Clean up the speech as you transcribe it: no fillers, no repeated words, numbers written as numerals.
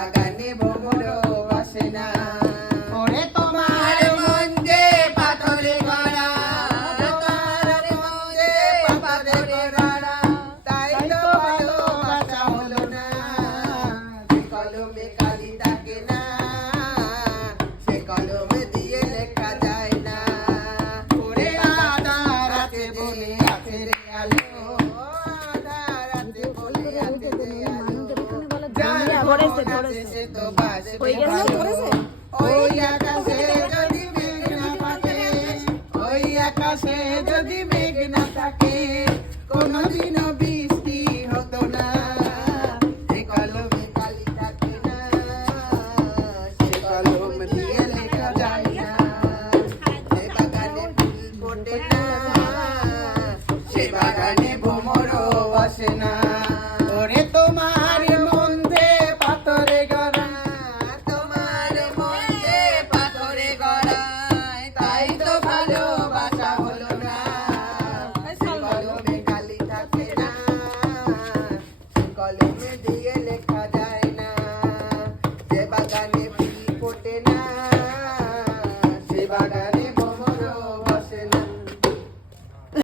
বাগানে ভ্রমরও আসে না। ওরে তোমার মন যে পাথরে গড়া, তোমার মন যে পাথরে গড়া, তাই তো ভালোবাসা হলো না। যে কলমে কালি থাকে না, সে কলম দিয়ে লেখা যায় না। ওরে আধার আছে বলে আছে রে আলো, আধার আছে বলে আছে রে আলো, যার মন আছে সে তো বাসবে ভালো। ওই আকাশে যদি মেঘ না থাকে, ওই আকাশে যদি মেঘ না থাকে, কোনদিনও বৃষ্টি হতো না। যে কলমে কালি থাকে না, সে কলম দিয়ে লেখা যায় না। যে বাগানে ফুল ফোটে না, সে বাগানে ভ্রমরও আসে না। ওরে তোমার মন যে পাথরে গড়া, তোমার মন যে পাথরে গড়া, তাই তো ভালোবাসা হলো না। সে কলমে কালি থাকে না, সে কলম